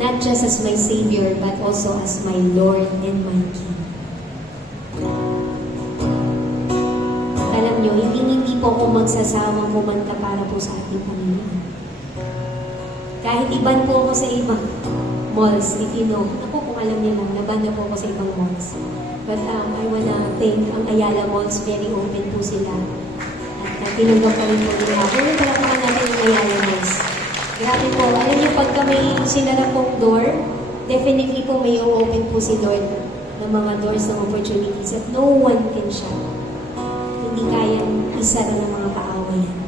not just as my Savior, but also as my Lord and my King. Alam nyo, hindi po ako magsasawang kumanta para po sa ating Panginoon. Kahit iban po ako sa ibang malls, if you know. Ako, kung alam niyo mo, nabanda po ako sa ibang malls. But I wanna thank ang Ayala Malls, very open po sila. At tinanggap pa rin po nila. Kung pala po natin yung Ayala Malls. Grabe po, alam niyo, pagka may sinara pong door, definitely po may open po si Lord ng mga doors ng opportunities at no one can shut. Hindi kayang isara ng mga kaawayan.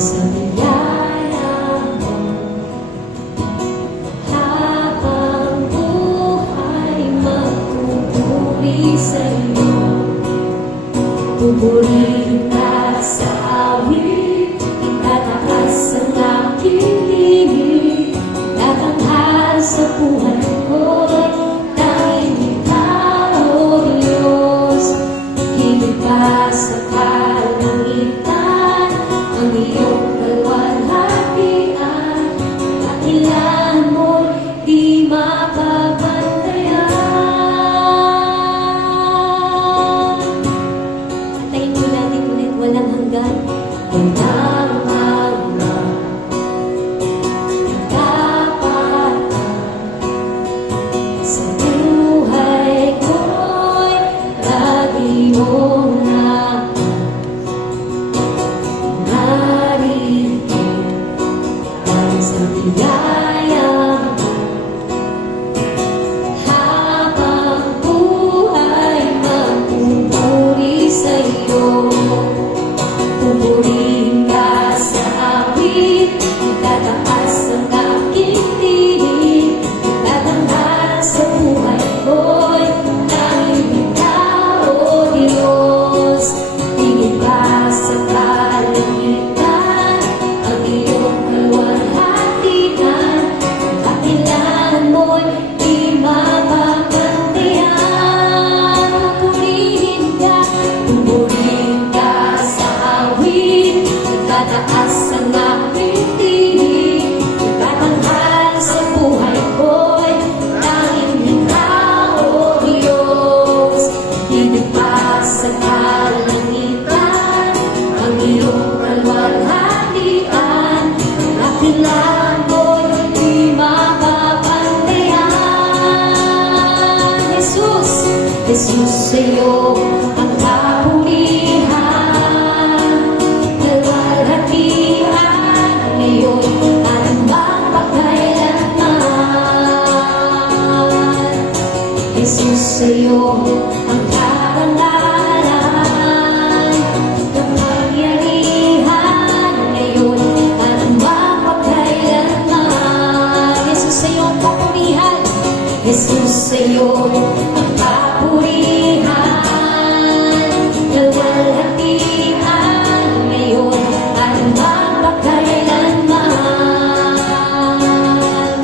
Sa biyaya mo, habang buhay magpupuri sa'yo, pupurihin ka sa awit, itataas ang aking tinig, tatanghal sa buhay ko'y tanging ikaw, O Diyos, higit pa sa kalangitan, ang iyong kalwalhatian, dakilan mo'y di mapapantayan. Patayin mo natin ulit, walang hanggan. Walang hanggan, katapatan, sa buhay ko'y lagi mong sa biyaya mo, habang buhay magpupuri sa'yo, pupurihin ka sa awit, itataas ang aking tinig, tatanghal sa buhay ko'y tanging ikaw, O Diyos, higit pa sa kalangitan, ang iyong kalwalhatian, dakilan mo'y di mapapantayan. Pupurihin ka sa awit, itataas ang aking tinig, tatanghal sa buhay ko'y tanging ikaw, O Diyos, higit pa sa kalangitan, ang iyong kalwalhatian, dakilan mo'y di mapapantayan. Jesus, Jesus, sa'yo ang kapurihan, kalwalhatian, ngayon at magpakailanman. Jesus, sa'yo ang karangalan, kapangyarihan, ngayon at magpakailanman. Jesus, sa'yo ang kapurihan. Jesus, sa'yo ang kapurihan, kalwalhatian, ngayon at magpakailanman.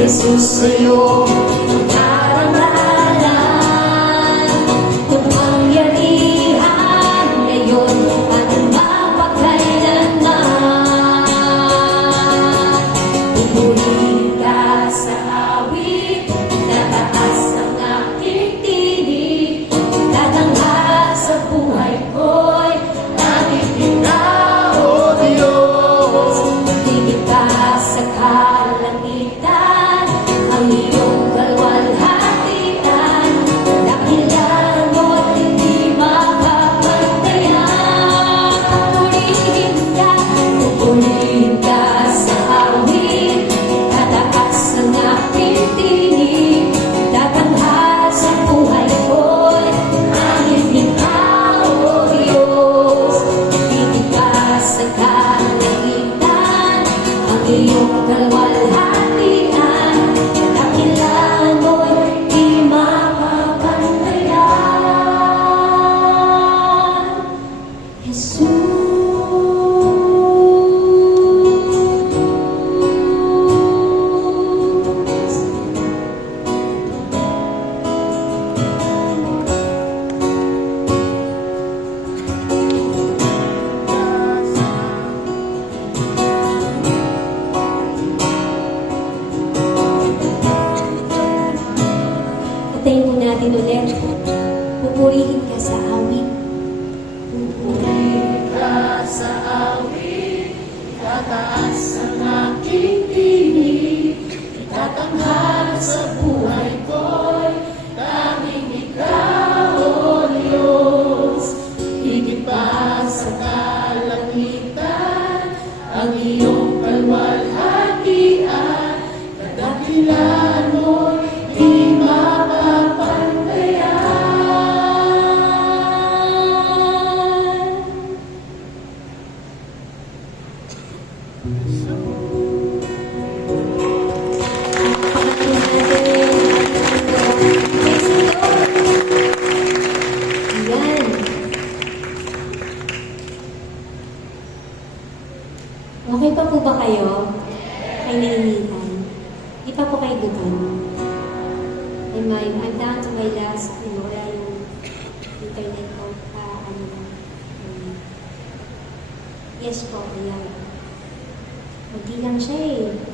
Jesus, sa'yo ang karangalan, kapangyarihan, ngayon at magpakailanman. Pupurihin ka sa awit, itataas ang aking tinig, tatanghal sa buhay ko'y tanging ikaw, O Diyos, higit pa sa kalangitan, ang iyong awit. Pupuri ka sa awit, itataas ang aking tinig, itatanghal sa buhay ko'y tanging ikaw, O Diyos. Higit pa sa kalangitan, ang iyong kalwalhatian, kadakilan mo'y di mapapantayan. Ayan. Okay pa po ba kayo? Kayo nainitan? Di pa po kayo gutom? I'm down to my last, wala yung internet ko. Ano lang. Yes po, ayan. Hindi lang siya eh.